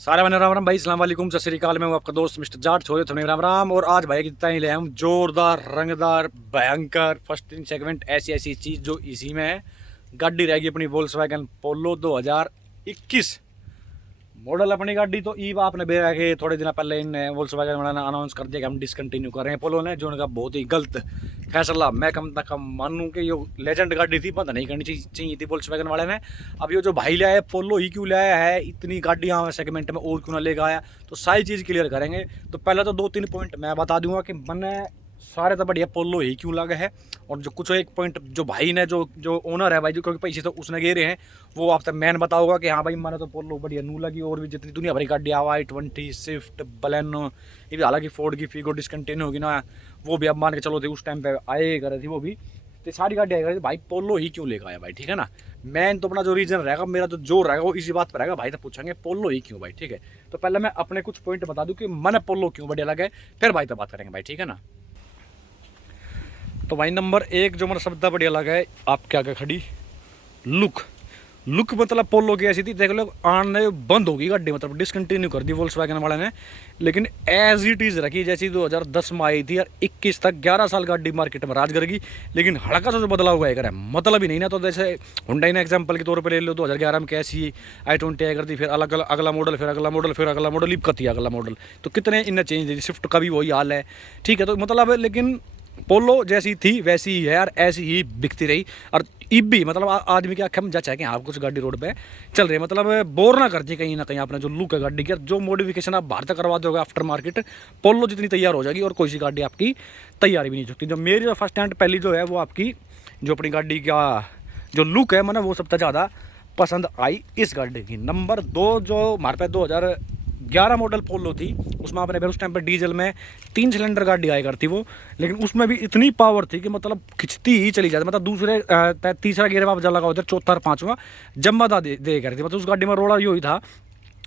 सारे बने राम राम भाई, सलाम वालेकुम, सत श्री अकाल। मैं हूं आपका दोस्त मिस्टर जाट छोरे थोड़े राम राम। और आज भाई कितना ही ले हम जोरदार रंगदार भयंकर फर्स्ट इन सेगमेंट ऐसी ऐसी चीज़ जो इसी में है। गाड़ी रहेगी अपनी वोल्क्सवैगन पोलो 2021 मॉडल अपनी गाड़ी। तो ईव आपने बेरा के थोड़े दिन पहले इन वोल्क्सवैगन वाला ने अनाउंस कर दिया कि हम डिसकंटिन्यू कर रहे हैं पोलो ने, जो उनका बहुत ही गलत फैसला मैं कम तक कम मानूँ कि ये लेजेंड गाड़ी थी, बंद नहीं करनी चाहिए थी वोल्क्सवैगन वाले ने। अब ये जो भाई लाया है पोलो ही क्यों लाया है, इतनी गाड़ियाँ सेगमेंट में और क्यों ना लेकर आया, तो सारी चीज़ क्लियर करेंगे। तो पहले तो 2-3 पॉइंट मैं बता दूंगा कि मैंने सारे तो बढ़िया पोलो ही क्यों लगा है, और जो कुछ एक पॉइंट जो भाई ने जो ओनर है भाई, जो क्योंकि पैसे तो उसने गे रहे हैं, वो आप तक मैन बताऊंगा कि हाँ भाई मैंने तो पोलो बढ़िया नू लगी। और भी जितनी दुनिया भरी गाड़ी i20 स्विफ्ट बलेनो, ये भी हालांकि फोर्ड की फीगो डिसकंटिन्यू होगी ना, वो भी अब मान के चलो थे उस टाइम पे आए कर रही थी वो भी, तो सारी गाड़ी आएगा थी। भाई पोलो ही क्यों लेकर आया भाई, ठीक है ना। मैन तो अपना जो रीजन रहेगा, मेरा तो जोर रहेगा वो इसी बात पर रहेगा। भाई तो पूछेंगे पोलो ही क्यों भाई, ठीक है। तो पहले मैं अपने कुछ पॉइंट बता दूं कि मैंने पोलो क्यों बढ़िया लगा है, फिर भाई तो बात करेंगे भाई, ठीक है ना। तो भाई नंबर 1 जो मेरा शब्द बढ़िया लगा है आपके आगे खड़ी लुक। लुक मतलब पोलो की ऐसी थी, देख लो आने बंद होगी गाड़ी, मतलब डिसकंटिन्यू कर दी वोल्क्सवैगन वाले ने, लेकिन एज इट इज़ रखी जैसी 2010 में आई थी। और 21 तक 11 साल गाड़ी मार्केट में राज करेगी, लेकिन हल्का सा जो बदलाव हुआ है मतलब ही नहीं ना। तो जैसे हुंडई ने एग्जांपल के तौर पे ले लो, 2011 में कैसी i20 आई करती, फिर अलग अलग अगला मॉडल, फिर अगला मॉडल, फिर अगला मॉडल, इब कती अगला मॉडल, तो कितने इनने चेंज दी। स्विफ्ट का भी वही हाल है, ठीक है। तो मतलब लेकिन पोलो जैसी थी वैसी ही है यार, ऐसी ही बिकती रही। और इब भी मतलब आदमी की आँखें में जचा है कि आप कुछ गाड़ी रोड पे चल रही है, मतलब बोर ना करती कहीं ना कहीं अपना जो लुक है गाड़ी की। जो मॉडिफिकेशन आप बाहर तक करवा दोगे आफ्टर मार्केट, पोलो जितनी तैयार हो जाएगी और कोई सी गाड़ी आपकी तैयारी भी नहीं चुकती। जो मेरी जो फर्स्ट हैंड पहली जो है वो आपकी जो अपनी गाड़ी का जो लुक है मैंने वो सबसे ज़्यादा पसंद आई इस गाड़ी की। नंबर 2 जो हमारे पास 2011 मॉडल पोलो थी, उसमें आपने उस टाइम पर डीजल में 3 सिलेंडर गाड़ी आया करती वो, लेकिन उसमें भी इतनी पावर थी कि मतलब खिंचती ही चली जाती। मतलब दूसरे तीसरा गियर आप जब लगा उधर, चौथा और पाँचवा जम्मा दे करती। मतलब उस गाड़ी में रोड़ा यही था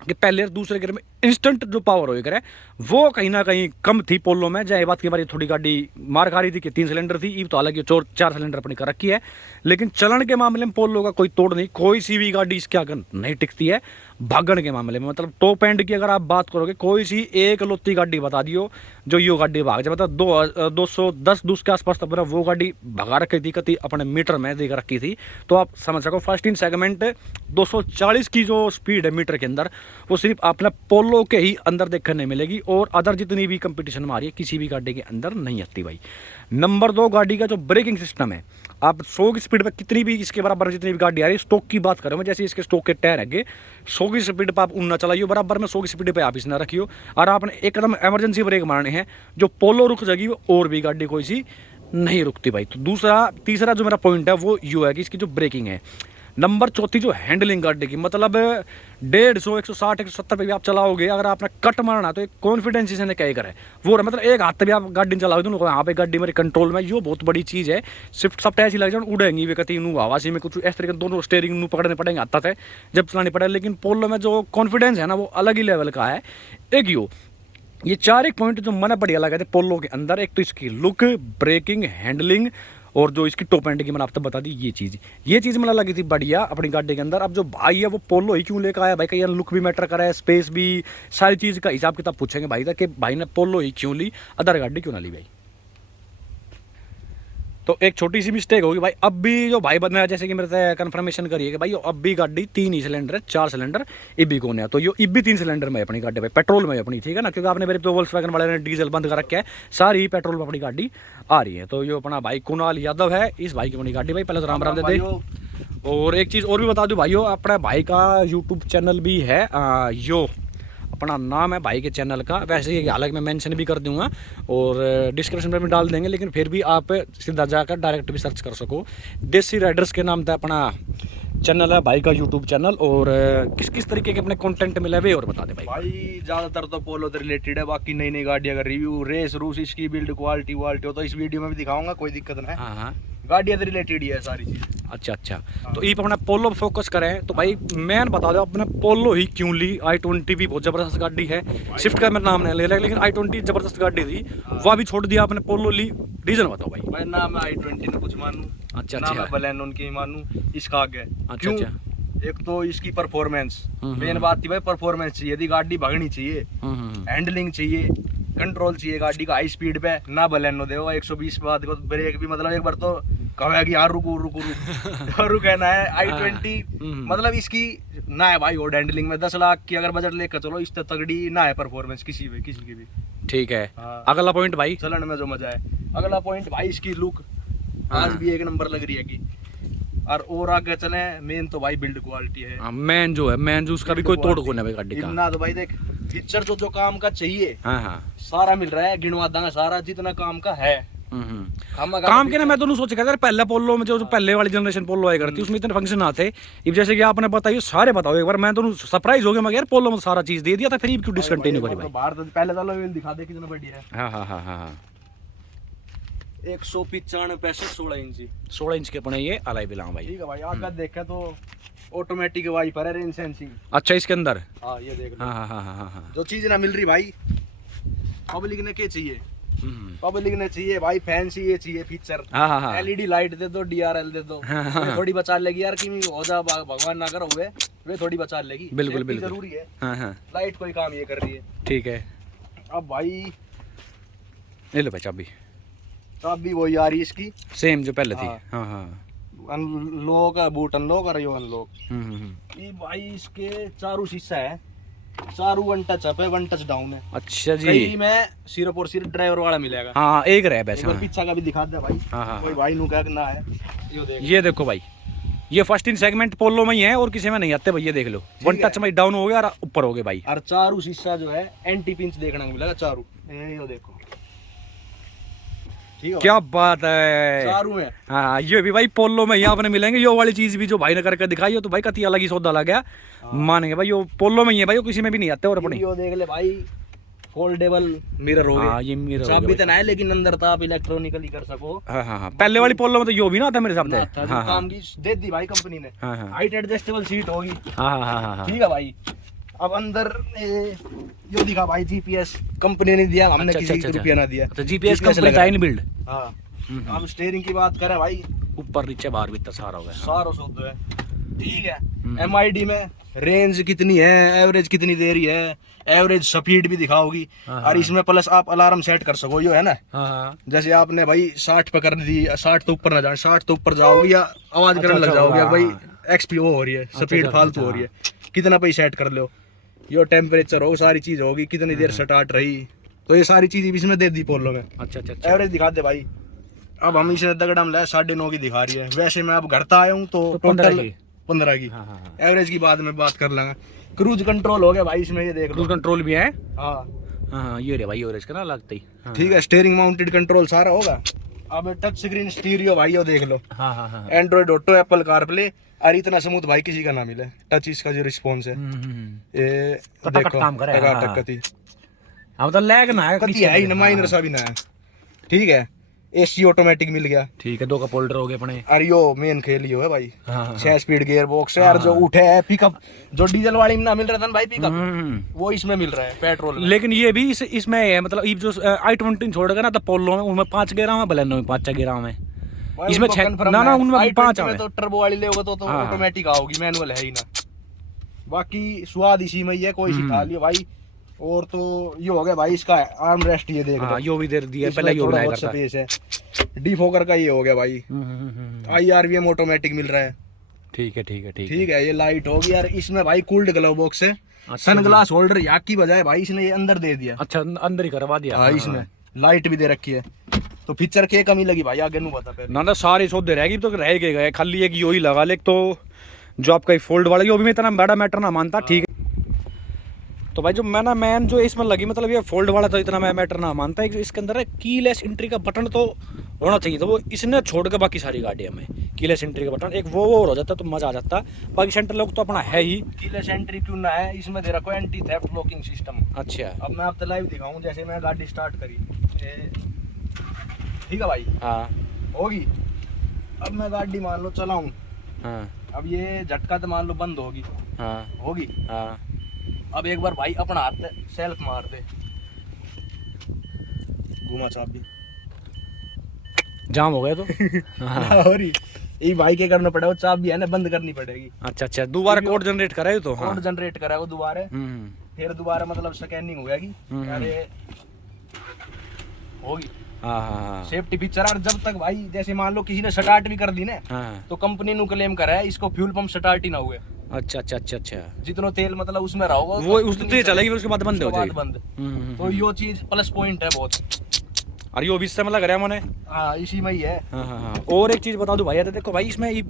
कि पहले दूसरे गियर में इंस्टेंट जो पावर हो करे वो कहीं ना कहीं कम थी पोलो में। जय बात की बारी थोड़ी गाड़ी मार खा रही थी कि 3 सिलेंडर थी, तो हालांकि 4 सिलेंडर अपनी कर रखी है, लेकिन चलन के मामले में पोलो का कोई तोड़ नहीं। कोई सी भी गाड़ी इसके आगे नहीं टिकती है भागण के मामले में। मतलब टॉप एंड की अगर आप बात करोगे, कोई सी एक लोती गाड़ी बता दियो जो यो गाड़ी भाग जाए। मतलब 210 के आसपास तक वो गाड़ी भगा रखी थी, कति अपने मीटर में देख रखी थी। तो आप समझ सको फर्स्ट इन सेगमेंट 240 की जो स्पीड है मीटर के अंदर, वो सिर्फ अपने पोलो के ही अंदर देखने नहीं मिलेगी, और अदर जितनी भी कंपटीशन में आ रही है किसी भी गाड़ी के अंदर नहीं आती भाई। नंबर 2 गाड़ी का जो ब्रेकिंग सिस्टम है, आप 100 की स्पीड पर कितनी भी इसके बराबर जितनी भी गाड़ी आ रही है, स्टॉक की बात करें, जैसे इसके स्टॉक के टायर है 100 की स्पीड पर आप उन ना चलाइयो, बराबर में 100 की स्पीड पे आप इस ना रखियो, और आपने एकदम इमरजेंसी ब्रेक मारने हैं, जो पोलो रुक जाएगी और भी गाड़ी कोई सी नहीं रुकती भाई। तो तीसरा जो मेरा पॉइंट है वो यू है कि इसकी जो ब्रेकिंग है। नंबर 4 जो हैंडलिंग गाड़ी की, मतलब 150 160 170 पे भी आप चलाओगे, अगर आपने कट मारना तो एक कॉन्फिडेंस जिसे क्या करे वो है, मतलब एक हाथ पे भी आप गाड़ी चलाओगे तो यहाँ पे गाड़ी मेरे कंट्रोल में, यो बहुत बड़ी चीज़ है। स्विफ्ट सब ऐसी लग जाए उड़ेंगी वे कती नू आवासी में, कुछ इस तरीके दोनों स्टेयरिंग नू पकड़ने पड़ेंगे आता है जब चलानी पड़े, लेकिन पोलो में जो कॉन्फिडेंस है ना वो अलग ही लेवल का है। एक ये 4 एक पॉइंट जो मैंने बढ़िया लगा थे पोलो के अंदर। एक तो इसकी लुक, ब्रेकिंग, हैंडलिंग, और जो इसकी टॉप एंड की मैंने आपको बता दी ये चीज़ मैंने लगी थी बढ़िया अपनी गाड़ी के अंदर। अब जो भाई है वो पोलो ही क्यों लेकर आया भाई, कहीं लुक भी मैटर करा है, स्पेस भी, सारी चीज़ का हिसाब किताब पूछेंगे भाई था कि भाई ने पोलो ही क्यों ली, अदर गाड़ी क्यों ना ली भाई। तो एक छोटी सी मिस्टेक होगी भाई, अब भी जो भाई बदना जैसे कि मेरे से कंफर्मेशन करिए कि भाई अब भी गाड़ी 3 ही सिलेंडर है, 4 सिलेंडर इबी कौन है, तो यो इबी 3 सिलेंडर में अपनी गाड़ी भाई, पेट्रोल में अपनी, ठीक है ना। क्योंकि आपने मेरे तो वोल्क्सवैगन वाले ने डीजल बंद कर रखा है, सारी ही पेट्रोल में अपनी गाड़ी आ रही है। तो यो अपना भाई कुणाल यादव है, इस भाई की अपनी गाड़ी भाई, पहले तो राम राम दे दे। और एक चीज़ और भी बता दूँ भाइयों, अपने भाई का यूट्यूब चैनल भी है, यो अपना नाम है भाई के चैनल का, वैसे ही हालांकि मैं मेंशन भी कर दूंगा और डिस्क्रिप्शन में भी डाल देंगे, लेकिन फिर भी आप सीधा जाकर डायरेक्ट भी सर्च कर सको। देसी राइडर्स के नाम से अपना चैनल है भाई का यूट्यूब चैनल। और किस किस तरीके के अपने कंटेंट मिले हुए और बता दे भाई। भाई ज़्यादातर तो पोलो से रिलेटेड है, बाकी नई नई गाड़ियाँ का रिव्यू, रेस रूस, इसकी बिल्ड क्वालिटी वालिटी हो तो इस वीडियो में भी दिखाऊंगा, कोई दिक्कत नहीं। हाँ हाँ, गाड़ियाँ से रिलेटेड ही है सारी चीज़। अच्छा तो ये अपना पोलो फोकस करें तो भाई मैंने बता दो अपने पोलो ही क्यों ली। i20 भी बहुत ज़बरदस्त गाड़ी है, स्विफ्ट का मेरा नाम नहीं ले रहा, लेकिन i20 ज़बरदस्त गाड़ी थी, वह भी छोड़ दिया आपने, पोलो ली, रीज़न बताओ भाई। ना मैं i20 ने कुछ मानूँ, अच्छा ना मैं बलेनो की मानूँ, इसका आगे क्यों एक तो इसकी परफॉर्मेंस, मेन बात थी भाई परफॉर्मेंस चाहिए थी, गाड़ी भगनी चाहिए, हैंडलिंग चाहिए, कंट्रोल चाहिए गाड़ी का हाई स्पीड पे ना बलेनो दे 120 बाद को ब्रेक भी मतलब एक बार तो कहेगा कि यार रुको रुको रुको और कहना है i20 मतलब इसकी ना है भाई रोड हैंडलिंग में 10 लाख की अगर बजट लेकर चलो इस तगड़ी ना है परफॉर्मेंस किसी की भी। ठीक है। हाँ। अगला पॉइंट भाई चलन में जो मजा है, अगला पॉइंट भाई इसकी लुक आज भी एक नंबर लग रही है की। और आगे चले मेन तो भाई बिल्ड क्वालिटी है, मैन जो उसका भी कोई तोड़ को नहीं गाड़ी का। इतना तो भाई देख फीचर जो काम का चाहिए हाँ सारा मिल रहा है, गिनवा देंगे सारा जितना काम का है। काम के ना मैं तो सोच रहा था पहले पोलो में जो पहले वाली जनरेशन पोलो आया करती उसमें इतने फंक्शन आते, अब जैसे कि आपने बताइए सारे बताओ एक बार, मैं तो सरप्राइज हो गया मैं यार पोलो में सारा चीज दे दिया था, फिर क्यों डिसकंटिन्यू करी भाई? बाहर तो पहले चलो व्हील दिखा दे कितना बढ़िया है। हाँ हाँ हाँ हाँ 195 पैसे 16 इंची 16 इंच के पड़े ये अलाई बिलाओ भाई। ठीक है भाई आगे देखे तो ऑटोमेटिक वाइपर है, रेन सेंसिंग। अच्छा इसके अंदर हाँ ये देख लो। हाँ हाँ हाँ हाँ हाँ जो चीज ना मिल रही भाई पब्लिक ने क्या चाहिए, पब्लिक ने चाहिए भाई फैंसी ये चाहिए फीचर। हाँ हाँ हाँ एलईडी लाइट दे दो, डीआरएल दे दो, वे थोड़ी बचा लेगी यार कि हो जा भगवान ना कर हुए, वे थोड़ी बचा लेगी। बिल्कुल बिल्कुल जरूरी है। हाँ हाँ लाइट कोई काम ये कर रही है। ठीक है। अब भाई ले लो भाई चाबी, चाबी वही आ रही इसकी सेम जो पहले थी। हाँ। हाँ हाँ अनलॉक है, बूट अनलॉक और यो अनलॉक। ये भाई इसके चारों शीशा है, चारों वन टच अप है वन टच डाउन है। अच्छा जी। कहीं में सिर्फ और सिर्फ ड्राइवर वाला मिलेगा। हाँ एक रह एक बार पीछा का भी दिखा दे भाई। हाँ हाँ कोई भाई नु क्या ना है ये देखो भाई, ये फर्स्ट इन सेगमेंट पोलो में ही है और किसी में नहीं आते भाई, ये देख लो वन टच में डाउन हो गया और ऊपर हो गए भाई। और चारों शीशा जो है एंटी पिंच देखने को मिलेगा चारों, ये देखो। ठीक है क्या बात है, चारों में। हाँ ये भी भाई पोलो में यहाँ अपने मिलेंगे, यो वाली चीज भी जो भाई ने करके दिखाई हो तो भाई कति अलग ही सौदा लग गया। मानेंगे भाई यो पोलो में ही है भाई, वो किसी में भी नहीं आते। और अपनी यो देख ले भाई फोल्डेबल मिरर हो गए। हाँ ये मिरर चाबी तो ना है लेकिन अंदर तो आप इलेक्ट्रॉनिकली कर सको। हाँ हाँ हाँ पहले वाली पोलो में तो यो भी ना आता मेरे हिसाब से। हाँ काम की दे दी भाई कंपनी ने। हाँ हाँ हाइट एडजस्टेबल सीट होगी। हाँ हाँ हाँ हाँ ठीक है भाई। अब अंदर यो दिखा भाई जीपीएस कंपनी ने दिया, हमने किसी को रुपया ना दिया। तो जीपीएस कंपनी का इन बिल्ड। हाँ अब स्टीयरिंग की बात करें भाई, ऊपर नीचे बाहर भीतर सारा हो गया। सारा शब्द है। ठीक है एमआईडी में रेंज कितनी है, एवरेज कितनी दे रही है, एवरेज स्पीड भी दिखाओगी। और इसमें प्लस आप अलार्म सेट कर सको, यो है ना। जैसे आपने भाई 60 पकड़ दी, 60 तो ऊपर ना जाए, 60 तो ऊपर जाओगी या आवाज करने लग जाओगे भाई एक्सपी वो हो रही है, स्पीड फालतू हो रही है, कितना पे सेट कर लो। यो टेम्परेचर हो, सारी चीज होगी, कितनी देर स्टार्ट रही, तो ये सारी चीज इसमें दे दी पोलो में। अच्छा अच्छा एवरेज दिखा दे भाई। अब हम इसे दगड़म लाए 9.5 की दिखा रही है, वैसे मैं अब घर तो आया हूँ तो 15 की। एवरेज की बाद में बात कर लेंगे। क्रूज कंट्रोल हो गया भाई इसमें, ये देख लो क्रूज कंट्रोल भी है। हाँ हाँ ये रे भाई एवरेज का ना लगता ही। ठीक है स्टीयरिंग माउंटेड कंट्रोल सारा होगा। अब टच स्क्रीन स्टीरियो भाई यो देख लो। हाँ हाँ हाँ एंड्रॉइड ऑटो, एप्पल कारप्ले, और इतना स्मूथ भाई किसी का ना मिले। टच इसका जो रिस्पॉन्स है ये देखो काम करे। टका कती अब तो लैग ना है, कती है ही ना, माइनर सा भी ना है। ठीक है एसी ऑटोमेटिक मिल गया। ठीक है 2 कप होल्डर हो गए अपने। और यो मेन खेल यो है भाई। हाँ 6 स्पीड गियर बॉक्स है। और जो उठे है पिकअप, जो डीजल वाली में ना मिल रहा था ना भाई पिकअप, वो इसमें मिल रहा है पेट्रोल में। लेकिन ये भी इसमें है, मतलब ये जो i20 छोड़ेगा ना तो पोलो में उनमें 5 गियर में, बलेनो में 5 गियर में, इसमें 6 ना उनमें 5 में। तो टर्बो वाली लेओगे तो ऑटोमेटिक आओगी, मैनुअल है ही ना। बाकी स्वाद इसी में ही है, कोई सिखा लियो भाई। और तो ये हो गया भाई इसका आर्म रेस्ट, ये देख लो। यो भी दे दिया पहले, यो बनाया करता स्पेस है। डिफोकर का ये हो गया भाई। IRVM ऑटोमेटिक मिल रहा है। ठीक है ठीक है ठीक है। ये लाइट होगी यार इसमें भाई, कूल्ड ग्लव बॉक्स है। सनग्लास होल्डर याक की बजाय भाई इसने ये अंदर दे दिया। अच्छा अंदर ही करवा दिया। हाँ इसमें लाइट भी दे रखी है। तो फीचर के कमी लगी भाई आगे नु बता पहले। ना सारी सौदे रहेगी तो रह गए, खाली एक यो ही लगा ले। तो जो आपका फोल्ड वाला यो भी मैं इतना बड़ा मैटर ना मानता। ठीक है तो भाई जो मैन जो इसमें लगी, मतलब ये फोल्ड वाला तो इतना मैं मैटर ना मानता है। इसके अंदर है कीलेस एंट्री का बटन तो होना चाहिए, तो वो इसने छोड़ के बाकी सारी गाड़ियों में कीलेस एंट्री का बटन एक वो हो जाता तो मजा आ जाता। बाकी सेंटर लॉक तो अपना है ही। कीलेस एंट्री क्यों ना है, इसमें दे रखो एंटी थेफ्ट लॉकिंग सिस्टम। अच्छा अब मैं आपको लाइव दिखाऊं, जैसे मैं गाड़ी स्टार्ट करी, ठीक है भाई। हाँ होगी। अब मैं गाड़ी मान लो चलाऊं, हाँ अब ये झटका तो मान लो बंद होगी। हाँ होगी। हाँ अब एक बार भाई अपना हाथ सेल्फ मार दे, घुमा चाबी, जाम हो गया तो। हो रही ये भाई के करना पड़ेगा, चाबी है ना बंद करनी पड़ेगी। अच्छा अच्छा, दोबारा कोड जनरेट कराए तो हाँ। कोड जनरेट करा वो दोबारा, फिर दोबारा मतलब स्कैनिंग हो जाएगी, अरे होगी। हाँ हाँ सेफ्टी फीचर। और जब तक भाई जैसे मान लो किसी ने स्टार्ट भी कर दी ना, हाँ। तो कंपनी नु क्लेम करा है इसको फ्यूल पंप स्टार्ट ही ना हुए। अच्छा अच्छा अच्छा अच्छा, जितना तेल मतलब उसमें रहोगा वो उस दिन चलेगी, उसके बाद बंद हो उसके बाद जाएगी। बंद। तो यो चीज प्लस पॉइंट है बहुत। और यो 20 समय लग रहा है मैंने। हाँ इसी में ही है। हाँ हाँ हाँ। और एक चीज बता दूं भाई, देखो भाई इसमें ये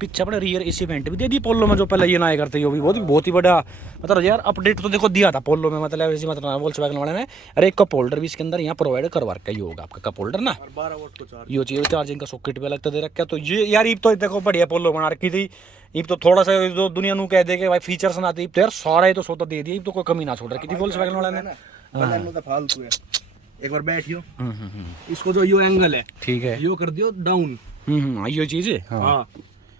पीछे अपने रियर एसी वेंट भी दे दी पोलो में, जो पहले ये ना आया करते, वो भी बहुत ही बड़ा मतलब यार अपडेट तो देखो दिया था पोलो में, मतलब ऐसी मतलब वोल्क्सवैगन वाले ने। अरे एक कप होल्डर भी इसके अंदर यहाँ प्रोवाइड करवा रखा है, ये होगा आपका कप होल्डर ना, 12 वोल्ट को चार्ज, ये चाहिए चार्जिंग का सॉकेट भी अलग तो दे रखा है। तो ये यार तो देखो बढ़िया पोलो बना रखी थी। ये तो थोड़ा सा जो दुनिया नु कह दे कि भाई फीचर्स ना आती, तो यार सारा ही तो सोता दे दिया, तो कोई कमी ना छोड़ रखी थी वोल्क्सवैगन वाले ने। बलेनो तो फालतू है। एक बार बैठियो, इसको जो यो एंगल है ठीक है, यो कर दियो डाउन, ये चीज है हाँ,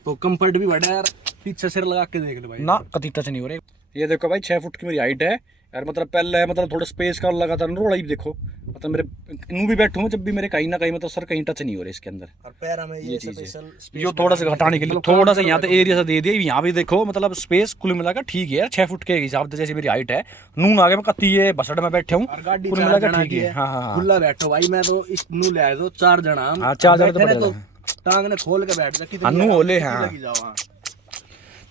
तो कंफर्ट भी बढ़ा यार। पीछे सिर लगा के देख ले भाई ना, कति टच नहीं हो रहे। ये देखो भाई 6 फुट की मेरी हाइट है यार, मतलब पहले मतलब थोड़ा स्पेस का लगा था रोड़ा ही देखो, मतलब मेरे नू भी बैठूं जब भी मेरे कहीं ना कहीं मतलब सर कहीं टच नहीं हो रहे इसके अंदर। और पैरा में ये चीज स्पेशल है, यो थोड़ा सा घटाने के लिए थोड़ा सा यहाँ तो एरिया से दे दिया। यहाँ भी देखो मतलब स्पेस कुल मिलाकर ठीक है यार, 6 फुट के हिसाब से जैसे मेरी हाइट है। नून आगे में कत्ती है बसड़ में बैठे हूँ, कुल मिलाकर ठीक है। हाँ हाँ खुला बैठो भाई, मैं तो इस नू ले आया तो 4 जना। हाँ 4 जने तो टांग ने खोल के बैठ जा, कितनी नू होले। हाँ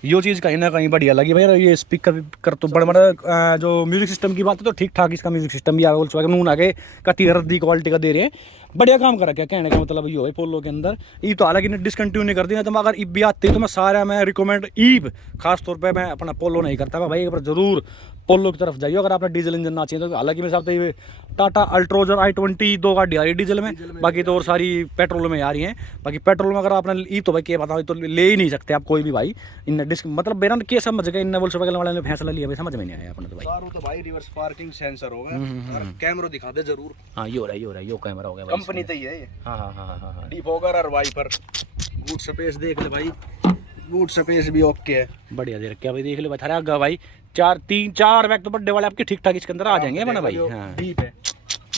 यो चीज़ कहीं ना कहीं बढ़िया लगी भाई। ये स्पीकर कर तो बड़ा बड़ा, जो म्यूजिक सिस्टम की बात है तो ठीक ठाक इसका म्यूजिक सिस्टम भी आ गया, नून आगे कति रद्दी क्वालिटी का दे रहे हैं, बढ़िया काम कर रखा। कहने का मतलब ये हो पोलो के अंदर ये तो हालांकि डिसकंटिन्यू नहीं कर दी ना, तो अगर ईब भी आती तो मैं सारा मैं रिकमेंड ईब खास तौर पे मैं अपना पोलो नहीं करता। मैं भाई एक बार जरूर पोलो की तरफ जाइए अगर आपने डीजल इंजन ना चाहिए तो। हालांकि मेरे साथ ये टाटा अल्ट्रोज और i20 दो गाड़ी आ रही है डीजल में, बाकी तो और सारी पेट्रोल में आ रही हैं। बाकी पेट्रोल में अगर आपने ई तो भाई क्या बताओ, तो ले ही नहीं सकते आप कोई भी भाई। इन डिस्क मतलब बेरन के समझ गए, इन वोल्क्सवैगन वाले ने फैसला लिया भाई, समझ में नहीं आया अपने तो भाई। सारू तो भाई रिवर्स पार्किंग सेंसर होगा और कैमरा दिखा दे जरूर। हाँ ये हो रहा है यो कैमरा हो गया भाई, कंपनी तो ही है ये। हाँ हाँ हाँ हाँ हाँ। डिफॉगर और वाइपर। बूट स्पेस देख ले भाई, बूट स्पेस भी ओके है, बढ़िया दे रखा भाई। देख ले भाई थारे आगे भाई 4 बैग तो बड्डे वाले आपके ठीक ठाक इसके अंदर आ जाएंगे बना भाई। हाँ डीप है।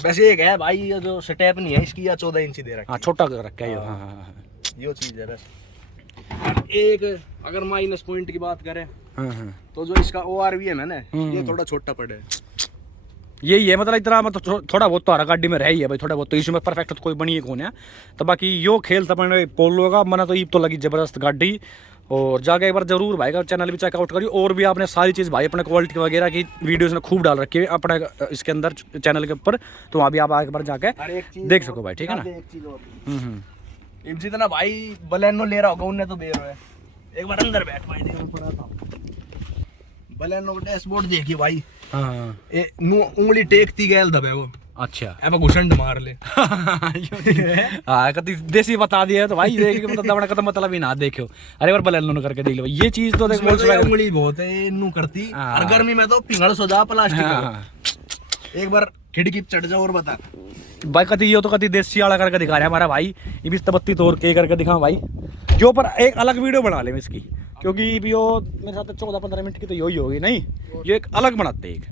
वैसे एक है भाई ये जो स्टेप नहीं है इसकी, या 14 इंच दे रखा है। हाँ छोटा कर रखा है यो। हाँ हाँ हाँ यो चीज है बस। एक अगर माइनस पॉइंट की बात करें हाँ, तो जो इसका ORVM है ना, ये थोड़ा छोटा पड़े है। यही है मतलब इतना मतलब थोड़ा बहुत तो हरा गाड़ी में रह ही है भाई, थोड़ा बहुत तो इसमें परफेक्ट तो कोई बनी है कौन है। तो बाकी यो खेल था अपने पोलो का, मना तो ईब तो लगी जबरदस्त गाड़ी। और जाके एक बार जरूर भाई का चैनल भी चेकआउट करिए। और भी आपने सारी चीज़ भाई अपने क्वालिटी वगैरह की वीडियोस ने खूब डाल रखी है अपने इसके अंदर चैनल के ऊपर, तो वहाँ भी आप एक बार जाके देख सको भाई, ठीक है ना। जितना भाई बलेनो ले रहा होगा उन्हें तो दे रहा है। एक बार अंदर बैठ भाई, बलेनो का डैशबोर्ड देखिए भाई। हाँ उंगली टेकती गैल दबे वो। अच्छा अब घुसंड मार ले। हाँ कभी देसी बता दिया तो भाई देख के मतलब दबड़ा का तो मतलब ही ना देखो। अरे बार बलेनो करके देख लो ये चीज तो देख उंगली बहुत है नू करती, और गर्मी में तो पिघल सो जा प्लास्टिक। एक बार खिड़की चढ़ जाओ और बता भाई कति यो तो कति देसी वाला करके दिखा रहा है हमारा भाई। ये भी तबत्ती तोड़ के करके दिखा भाई, जो पर एक अलग वीडियो बना ले इसकी, क्योंकि यो मेरे साथ 14-15 मिनट की तो यही होगी नहीं, ये एक अलग बनाते एक।